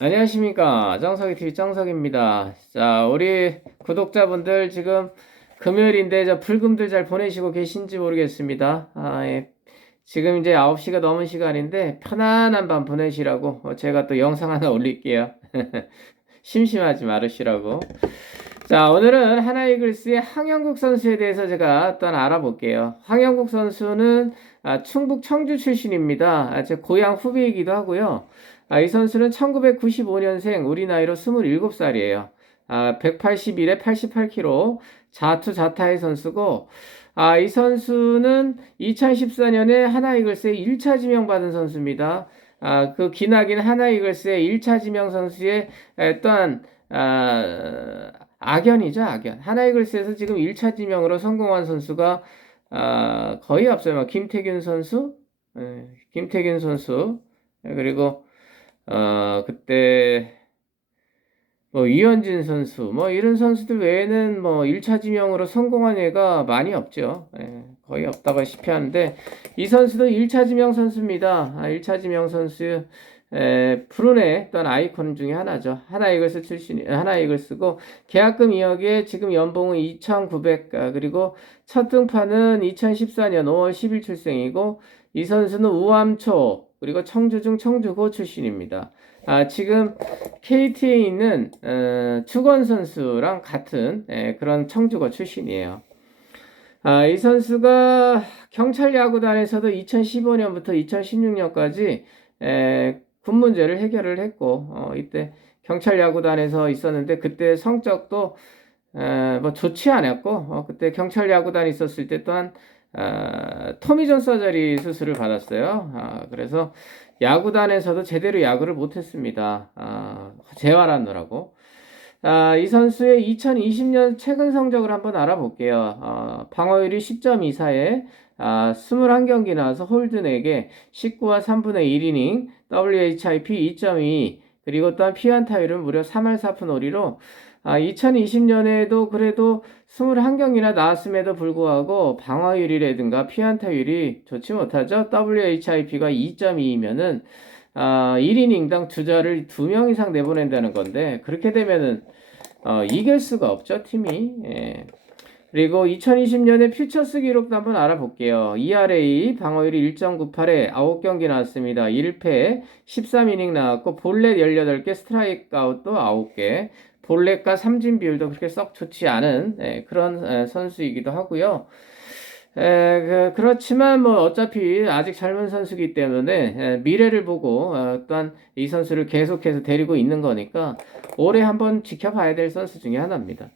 안녕하십니까. 짱석이TV 짱석입니다. 자, 우리 구독자분들 지금 금요일인데 저 불금들 잘 보내시고 계신지 모르겠습니다. 아, 예. 지금 이제 9시가 넘은 시간인데 편안한 밤 보내시라고 어, 제가 또 영상 하나 올릴게요. 심심하지 말으시라고. 자, 오늘은 하나이글스의 황영국 선수에 대해서 제가 일단 알아볼게요. 황영국 선수는 아, 충북 청주 출신입니다. 아, 제 고향 후배이기도 하고요. 아, 이 선수는 1995년생, 우리 나이로 27살이에요. 아, 181에 88kg, 자투 자타의 선수고, 아, 이 선수는 2014년에 하나이글스에 1차 지명받은 선수입니다. 아, 그 기나긴 하나이글스의 1차 지명 선수의 또한, 아, 악연이죠, 악연. 하나이글스에서 지금 1차 지명으로 성공한 선수가, 아, 거의 없어요. 뭐 김태균 선수, 예, 김태균 선수, 예, 그리고, 어, 그때 뭐 이현진 선수 뭐 이런 선수들 외에는 뭐 1차 지명으로 성공한 애가 많이 없죠. 예, 거의 없다고 싶이 하는데 이 선수도 1차 지명 선수입니다. 아, 1차 지명 선수 에, 푸른의 어떤 아이콘 중에 하나죠. 하나 이글스 출신, 하나 이글스고, 계약금 2억에 지금 연봉은 2,900, 아, 그리고 첫 등판은 2014년 5월 10일 출생이고, 이 선수는 우암초, 그리고 청주중 청주고 출신입니다. 아, 지금 KT에 있는 어, 축원 선수랑 같은 예, 그런 청주고 출신이에요. 아, 이 선수가 경찰 야구단에서도 2015년부터 2016년까지 에, 군 문제를 해결을 했고 어, 이때 경찰 야구단에서 있었는데 그때 성적도 에, 뭐 좋지 않았고 어, 그때 경찰 야구단 있었을 때 또한 어, 토미존 서저리 수술을 받았어요. 아, 그래서 야구단에서도 제대로 야구를 못했습니다. 아, 재활하느라고. 아, 이 선수의 2020년 최근 성적을 한번 알아볼게요. 어, 방어율이 10.24에 아, 21경기 나와서 4개, 19와 3분의 1이닝, WHIP 2.2, 그리고 또한 피안타율은 무려 3할 4푼 5리로 아, 2020년에도 그래도 21경기나 나왔음에도 불구하고 방어율이라든가 피안타율이 좋지 못하죠. WHIP가 2.2이면은 아, 1이닝당 주자를 2명 이상 내보낸다는 건데 그렇게 되면은 어, 이길 수가 없죠, 팀이. 예. 그리고 2020년에 퓨처스 기록도 한번 알아볼게요. ERA 방어율이 1.98에 9경기 나왔습니다. 1패 13이닝 나왔고 볼넷 18개 스트라이크 아웃도 9개 볼넷과 삼진 비율도 그렇게 썩 좋지 않은 예, 그런 예, 선수이기도 하고요. 에, 그, 렇지만 뭐 어차피 아직 젊은 선수기 때문에 에, 미래를 보고 어, 또한 이 선수를 계속해서 데리고 있는 거니까 올해 한번 지켜봐야 될 선수 중에 하나입니다.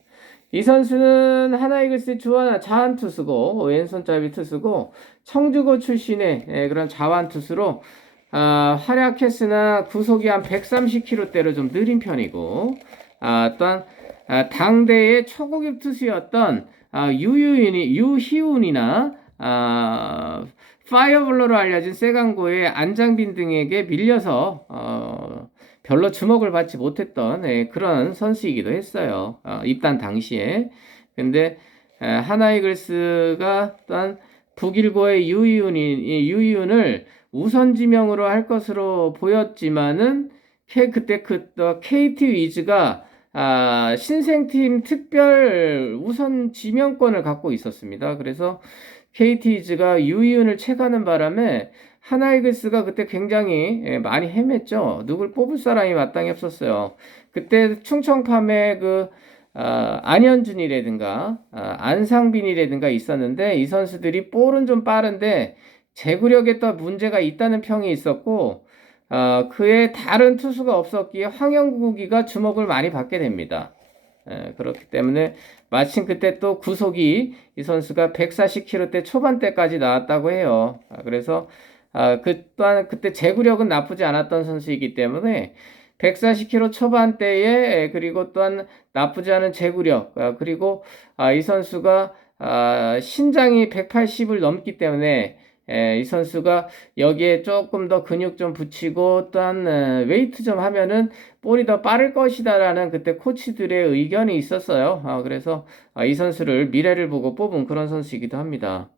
이 선수는 하나이글스 주한 자한 투수고 왼손잡이 투수고 청주고 출신의 에, 그런 자완 투수로 아, 활약했으나 구속이 한 130km대로 좀 느린 편이고 아, 또한 아, 당대의 초고급 투수였던 아, 유유인이 유희운이나 아, 파이어블러로 알려진 세강고의 안장빈 등에게 밀려서 어, 별로 주목을 받지 못했던 예, 그런 선수이기도 했어요. 어, 입단 당시에. 근데 에, 하나이글스가 또한 북일고의 유이윤이 유이윤을 우선 지명으로 할 것으로 보였지만은 그때 그 KT 위즈가 아, 신생팀 특별 우선 지명권을 갖고 있었습니다. 그래서 KT즈가 유이윤을 채가는 바람에 하나이글스가 그때 굉장히 예, 많이 헤맸죠. 누굴 뽑을 사람이 마땅히 없었어요. 그때 충청팜에 그 어, 안현준이라든가 어, 안상빈이라든가 있었는데 이 선수들이 볼은 좀 빠른데 제구력에 또 문제가 있다는 평이 있었고 어, 그의 다른 투수가 없었기에 황영국이가 주목을 많이 받게 됩니다. 에, 그렇기 때문에 마침 그때 또 구속이 이 선수가 140km대 초반대까지 나왔다고 해요. 아, 그래서 아, 그 또한 그때 제구력은 나쁘지 않았던 선수이기 때문에 140km 초반대에 그리고 또한 나쁘지 않은 제구력 아, 그리고 아, 이 선수가 아, 신장이 180을 넘기 때문에 에, 이 선수가 여기에 조금 더 근육 좀 붙이고 또한 에, 웨이트 좀 하면은 볼이 더 빠를 것이다라는 그때 코치들의 의견이 있었어요. 아, 그래서 아, 이 선수를 미래를 보고 뽑은 그런 선수이기도 합니다.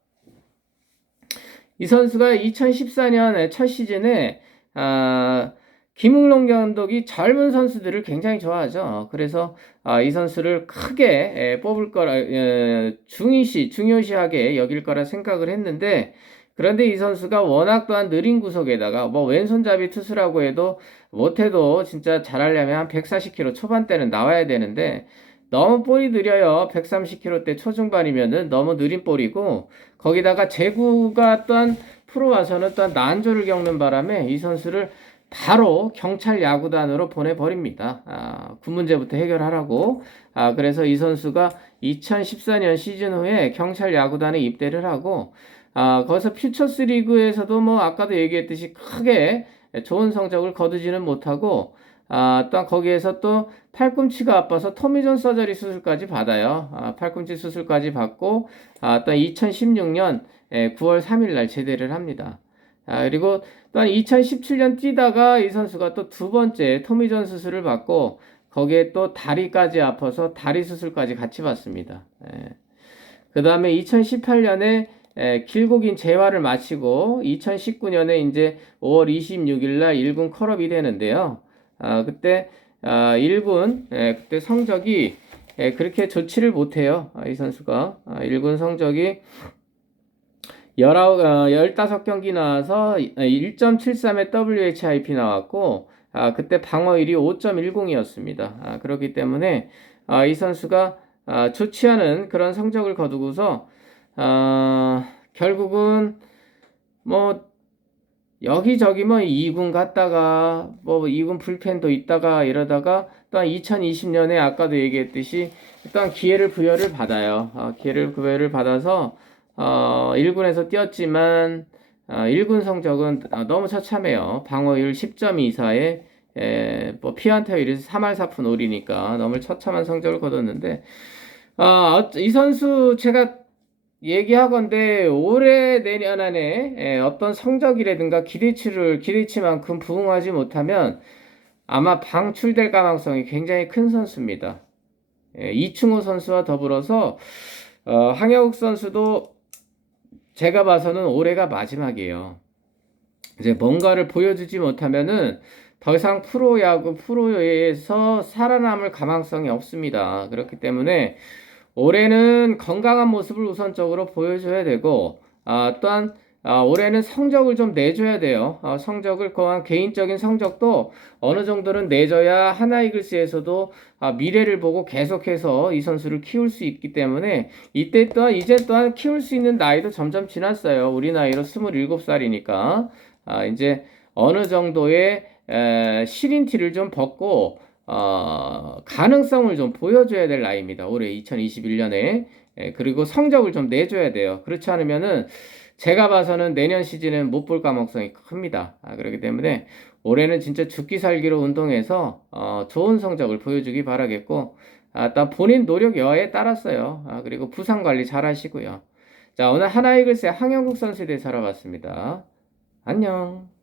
이 선수가 2014년 첫 시즌에 아, 김웅long 감독이 젊은 선수들을 굉장히 좋아하죠. 그래서 아, 이 선수를 크게 에, 뽑을 거라 에, 중요시 중요시하게 여길 거라 생각을 했는데 그런데 이 선수가 워낙 또한 느린 구속에다가 뭐 왼손잡이 투수라고 해도 못해도 진짜 잘하려면 한 140km 초반대는 나와야 되는데 너무 볼이 느려요. 130km대 초중반이면은 너무 느린 볼이고 거기다가 제구가 또한 프로 와서는 또한 난조를 겪는 바람에 이 선수를 바로 경찰 야구단으로 보내버립니다. 아, 군 문제부터 해결하라고. 아, 그래서 이 선수가 2014년 시즌 후에 경찰 야구단에 입대를 하고, 아, 거기서 퓨처스 리그에서도 뭐 아까도 얘기했듯이 크게 좋은 성적을 거두지는 못하고, 아, 또 거기에서 또 팔꿈치가 아파서 토미존 서저리 수술까지 받아요. 아, 팔꿈치 수술까지 받고, 아, 또 2016년 9월 3일 날 제대를 합니다. 아, 그리고 또한 2017년 뛰다가 이 선수가 또 두 번째 토미존 수술을 받고 거기에 또 다리까지 아파서 다리 수술까지 같이 받습니다. 예. 그 다음에 2018년에 예, 길고 긴 재활을 마치고 2019년에 이제 5월 26일 날 1군 컬업이 되는데요. 아, 그때 아, 1군 예, 그때 성적이 예, 그렇게 좋지를 못해요. 아, 이 선수가 아, 1군 성적이 19, 어, 15경기 나와서 1.73의 WHIP 나왔고, 아, 그때 방어율이 5.10이었습니다. 아, 그렇기 때문에, 아, 이 선수가, 아, 좋지 않은 그런 성적을 거두고서, 아, 결국은, 뭐, 여기저기 뭐 2군 갔다가, 뭐 2군 불펜도 있다가 이러다가, 또한 2020년에 아까도 얘기했듯이, 일단 기회를 부여를 받아요. 아, 기회를 부여를 받아서, 어, 1군에서 뛰었지만 어, 1군 성적은 어, 너무 처참해요. 방어율 10점 이사에 에, 뭐 피안타율이 3할 4푼 5리니까 너무 처참한 성적을 거뒀는데 어, 이 선수 제가 얘기하건데 올해 내년 안에 에, 어떤 성적이라든가 기대치를 기대치만큼 부응하지 못하면 아마 방출될 가능성이 굉장히 큰 선수입니다. 에, 이충호 선수와 더불어서 어, 황혁욱 선수도 제가 봐서는 올해가 마지막이에요. 이제 뭔가를 보여주지 못하면은 더 이상 프로야구, 프로에서 살아남을 가망성이 없습니다. 그렇기 때문에 올해는 건강한 모습을 우선적으로 보여줘야 되고, 아, 또한 아, 올해는 성적을 좀 내줘야 돼요. 아, 성적을 거한 개인적인 성적도 어느 정도는 내줘야 하나이글스에서도 아, 미래를 보고 계속해서 이 선수를 키울 수 있기 때문에 이때 또한 이제 또한 키울 수 있는 나이도 점점 지났어요. 우리 나이로 27살이니까 아, 이제 어느 정도의 에, 시린티를 좀 벗고 어, 가능성을 좀 보여줘야 될 나이입니다. 올해 2021년에 에, 그리고 성적을 좀 내줘야 돼요. 그렇지 않으면은 제가 봐서는 내년 시즌은 못 볼 가능성이 큽니다. 아, 그렇기 때문에 올해는 진짜 죽기 살기로 운동해서 어, 좋은 성적을 보여주기 바라겠고 아, 또 본인 노력 여하에 따랐어요. 아, 그리고 부상 관리 잘 하시고요. 자, 오늘 하나이글스의 황영국 선수에 대해서 알아봤습니다. 안녕.